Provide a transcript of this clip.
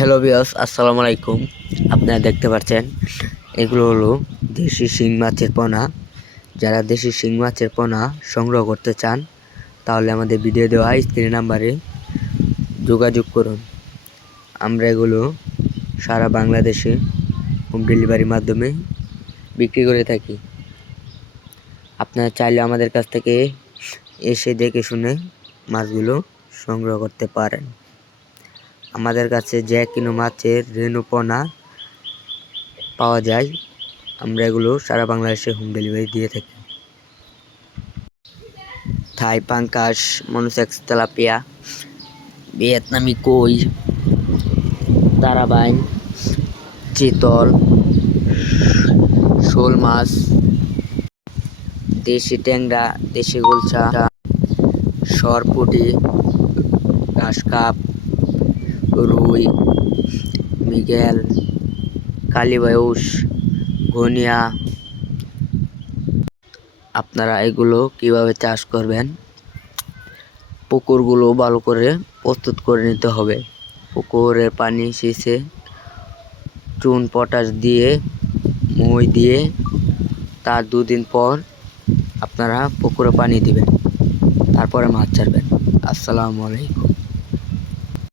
Hello viewers, আসসালামু আলাইকুম। আপনারা দেখতে পাচ্ছেন এগুলো হলো দেশি শিং মাছের পোনা। যারা দেশি শিং মাছের পোনা সংগ্রহ করতে চান তাহলে আমাদের ভিডিও দেওয়া স্ক্রিন নাম্বারে যোগাযোগ করুন। আমরা এগুলো সারা বাংলাদেশে হোম ডেলিভারির মাধ্যমে বিক্রি করে থাকি। আপনারা চাইলে আমাদের কাছ থেকে এসে দেখে শুনে মাছগুলো সংগ্রহ করতে পারেন। আমাদের কাছে যে কোনো মাছের রেণু পোনা পাওয়া যায়। আমরা এগুলো সারা বাংলাদেশে হোম ডেলিভারি দিয়ে থাকি। থাই পাঙ্কাশ, মনোসেক্স তেলাপিয়া, ভিয়েতনামি কই, তারাবাইন, চিতল, শোল মাছ, দেশি ট্যাংরা, দেশি গুলশা, সরপুঁটি, ঘাসকাপ, রুই, মৃগেল, কালীবাউস, ঘনিয়া। আপনারা এগুলো কিভাবে চাষ করবেন, পুকুরগুলো ভালো করে প্রস্তুত করে নিতে হবে। পুকুরের পানি শেষে চুন পটাশ দিয়ে মই দিয়ে তার 2 দিন পর আপনারা পুকুরে পানি দিবেন, তারপরে মাছ ছাড়বেন। আসসালামু আলাইকুম।